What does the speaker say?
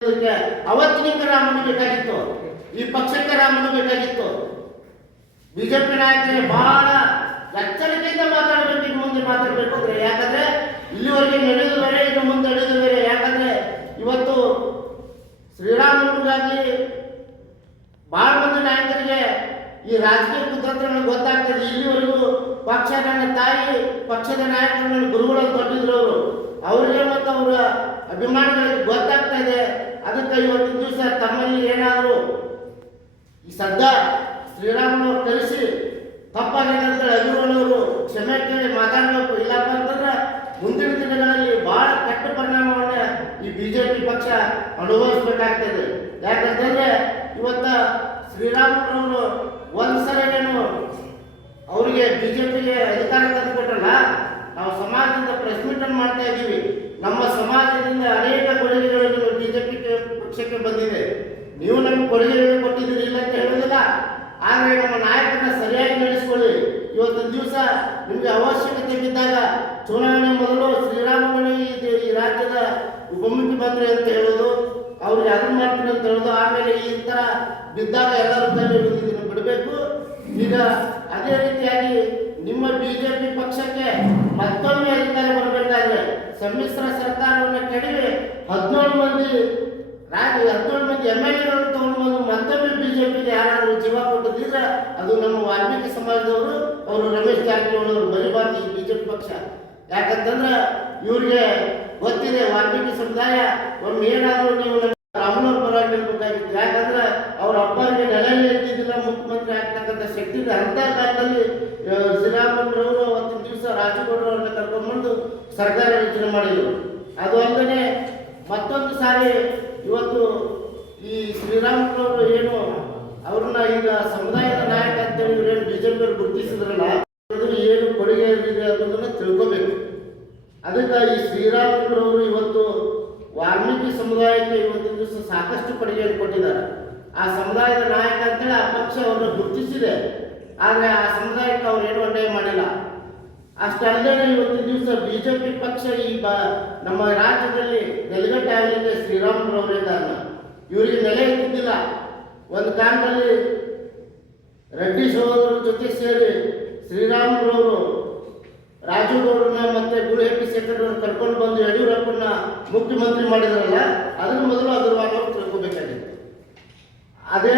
ಅವತ್ತಿನಿಂದ ರಾಮನು ಬೇಕಾಗಿತ್ತು, ಈ ಪಕ್ಷಕ್ಕೆ ರಾಮನು ಬೇಕಾಗಿತ್ತು. ಬಿಜೆಪಿ ನಾಯಕರೇ ಬಹಳ ಎಚ್ಚರಿಕೆಯಿಂದ ಮಾತಾಡಬೇಕು, ಇನ್ನು ಮುಂದೆ ಮಾತಾಡಬೇಕು ಅಂದ್ರೆ. ಯಾಕಂದ್ರೆ ಇಲ್ಲಿವರೆಗೆ ನಡೆಯುವುದು ಬೇರೆ, ಇನ್ನು ಮುಂದೆ ನಡೆಯುವುದು ಬೇರೆ. ಯಾಕಂದ್ರೆ ಇವತ್ತು ಶ್ರೀರಾಮುಲುಗಾಗ್ಲಿ ಬಹಳ ಮಂದಿ ನಾಯಕರಿಗೆ ಈ ರಾಜಕೀಯ ಕುತಂತ್ರಗಳು ಗೊತ್ತಾಗ್ತದೆ. ಇಲ್ಲಿವರೆಗೂ ಪಕ್ಷ, ನನ್ನ ತಾಯಿ ಪಕ್ಷದ ನಾಯಕರು ಗುರುಗಳು ಕೊಟ್ಟಿದ್ರು ಅವರು, ಅವರಿಗೆ ಮತ್ತು ಅವರ ಅಭಿಮಾನಿಗಳಿಗೆ ಗೊತ್ತಾಗ್ತಾ ಇದೆ. ಅದಕ್ಕೆ ಇವತ್ತಿನ ದಿವಸ ತಮ್ಮಲ್ಲಿ ಏನಾದರೂ ಈ ಸದ್ದ ಶ್ರೀರಾಮನವ್ರು ಕಲಿಸಿ ತಪ್ಪಾಗಿದೆ ಅಂತ ಅಭಿಮಾನವರು ಕ್ಷಮೆ ಕೇಳಿ ಮಾತಾಡಬೇಕು. ಇಲ್ಲಪ್ಪ ಅಂತಂದ್ರೆ ಮುಂದಿನ ದಿನಗಳಲ್ಲಿ ಬಹಳ ಕೆಟ್ಟ ಪರಿಣಾಮವನ್ನ ಈ ಬಿಜೆಪಿ ಪಕ್ಷ ಅನುಭವಿಸಬೇಕಾಗ್ತದೆ. ಯಾಕಂತಂದ್ರೆ ಇವತ್ತ ಶ್ರೀರಾಮನವರು ಒಂದ್ಸಲೇನು ಅವರಿಗೆ ಬಿಜೆಪಿಗೆ ಅಧಿಕಾರ ತಂದುಕೊಟ್ರಲ್ಲ, ನಾವು ಸಮಾಜದಿಂದ ಪ್ರೆಸ್ ಮೀಟ್ ಅನ್ನು ಮಾಡ್ತಾ ಇದ್ದೀವಿ. ನಮ್ಮ ಸಮಾಜದಿಂದ ಅನೇಕ ಕೊಡುಗೆಗಳು ಬಿಜೆಪಿ ಪಕ್ಷಕ್ಕೆ ಬಂದಿದೆ. ನೀವು ನಮ್ಗೆ ಕೊಡುಗೆಗಳು ಕೊಟ್ಟಿದ್ದೀರಿ ಇಲ್ಲ ಅಂತ ಹೇಳೋದಿಲ್ಲ, ಆದರೆ ನಮ್ಮ ನಾಯಕರನ್ನ ಸರಿಯಾಗಿ ನಡೆಸಿಕೊಳ್ಳಿ. ಇವತ್ತಿನ ದಿವಸ ನಿಮಗೆ ಅವಶ್ಯಕತೆ ಬಿದ್ದಾಗ ಚುನಾವಣೆ ಮೊದಲು ಶ್ರೀರಾಮುಲು ಈ ರಾಜ್ಯದ ಉಪಮುಖ್ಯಮಂತ್ರಿ ಅಂತ ಹೇಳೋದು, ಅವ್ರಿಗೆ ಅದನ್ನು ಮಾಡ್ತೀನಿ ಅಂತ ಹೇಳೋದು, ಆಮೇಲೆ ಈ ಥರ ಬಿದ್ದಾಗ ಎಲ್ಲರೂ ಕೈ ಬಿಡಬೇಕು. ಈಗ ಅದೇ ರೀತಿಯಾಗಿ ನಿಮ್ಮ ಬಿಜೆಪಿ ಪಕ್ಷಕ್ಕೆ ಮತ್ತೊಮ್ಮೆ ಅಧಿಕಾರ ಬರಬೇಕಾದ್ರೆ ಸಮ್ಮಿಶ್ರ ಸರ್ಕಾರವನ್ನು ಕೆಡವಿ 17 ಮಂದಿ MLA ತಗೊಂಡು ಮತ್ತೊಮ್ಮೆ ಬಿಜೆಪಿಗೆ ಯಾರಾದರೂ ಜೀವ ಕೊಟ್ಟಿದ್ರೆ ಅದು ನಮ್ಮ ವಾಲ್ಮೀಕಿ ಸಮಾಜದವರು, ಅವರು ರಮೇಶ್ ಜಾರಕಿಹೊಳಿ ಅವರು ಬರೀಬಾರ್ದು ಈ ಬಿಜೆಪಿ ಪಕ್ಷ. ಯಾಕಂತಂದ್ರೆ ಇವ್ರಿಗೆ ಗೊತ್ತಿದೆ ವಾಲ್ಮೀಕಿ ಸಮುದಾಯ ಒಮ್ಮೆ ಏನಾದರೂ ನೀವು ರಾಮನವ್ರ ಪರವಾಗಿ ನಿಲ್ಬೇಕಾಗಿತ್ತು. ಯಾಕಂದ್ರೆ ಅವ್ರ ಅಪ್ಪರಿಗೆ ನೆಲೆಯಲ್ಲಿ ಇರ್ತಿದ್ದಿಲ್ಲ, ಮುಖ್ಯಮಂತ್ರಿ ಆಗ್ತಕ್ಕಂಥ ಶಕ್ತಿ ಇದೆ. ಅಂಥ ಕಾಲದಲ್ಲಿ ಶ್ರೀರಾಮುಲುರವರು ಅವತ್ತಿನ ದಿವಸ ರಾಜಗೌಡರವ್ರನ್ನ ಕರ್ಕೊಂಡ್ಬಂದು ಸರ್ಕಾರ ರಚನೆ ಮಾಡಿದರು. ಅದು ಅಲ್ಲದೆ ಮತ್ತೊಂದು ಸಾರಿ ಇವತ್ತು ಈ ಶ್ರೀರಾಮುಲುರವರು ಏನು ಅವ್ರನ್ನ ಈಗ ಸಮುದಾಯದ ನಾಯಕ ಅಂತೇಳಿ ಇವರೇನು ಬಿಜೆಪಿಯವರು ಗುರುತಿಸಿದ್ರಲ್ಲ, ಅದು ಏನು ಕೊಡುಗೆ ಇದೆ ಅನ್ನೋದನ್ನ ತಿಳ್ಕೋಬೇಕು. ಅದಕ್ಕೆ ಈ ಶ್ರೀರಾಮುಲುರವರು ಇವತ್ತು ವಾಲ್ಮೀಕಿ ಸಮುದಾಯಕ್ಕೆ ಇವತ್ತಿನ ದಿವಸ ಸಾಕಷ್ಟು ಕೊಡುಗೆಯನ್ನು ಕೊಟ್ಟಿದ್ದಾರೆ. ಆ ಸಮುದಾಯದ ನಾಯಕ ಅಂತೇಳಿ ಆ ಪಕ್ಷ ಅವ್ರನ್ನ ಗುರುತಿಸಿದೆ, ಆದರೆ ಆ ಸಮುದಾಯಕ್ಕೆ ಅವ್ರು ಏನು ಅನ್ಯಾಯ ಮಾಡಿಲ್ಲ. ಅಷ್ಟಲ್ಲದೆ ಇವತ್ತಿನ ದಿವಸ ಬಿಜೆಪಿ ಪಕ್ಷ ಈ ನಮ್ಮ ರಾಜ್ಯದಲ್ಲಿ ನೆಲೆಗಟ್ಟೆ ಆಗಲಿಕ್ಕೆ ಶ್ರೀರಾಮುಲುರವರೇ ಕಾರಣ. ಇವರಿಗೆ ನೆಲೆ ಇದ್ದಿದ್ದಿಲ್ಲ. ಒಂದು ಕಾಲದಲ್ಲಿ ರೆಡ್ಡಿ ಸಹೋದರರ ಜೊತೆ ಸೇರಿ ಶ್ರೀರಾಮುಲುರವರು ರಾಜುಗೌಡರನ್ನ ಮತ್ತೆ ಗೂಳಿಹಟ್ಟಿ ಶೇಖರವ್ರನ್ನ ಕರ್ಕೊಂಡು ಬಂದು ಯಡಿಯೂರಪ್ಪನ ಮುಖ್ಯಮಂತ್ರಿ ಮಾಡಿದ್ರಲ್ಲ, ಅದರ ಮೊದಲು ಅದ್ರ ತಿಳ್ಕೋಬೇಕಾಗಿತ್ತು. ಅದೇ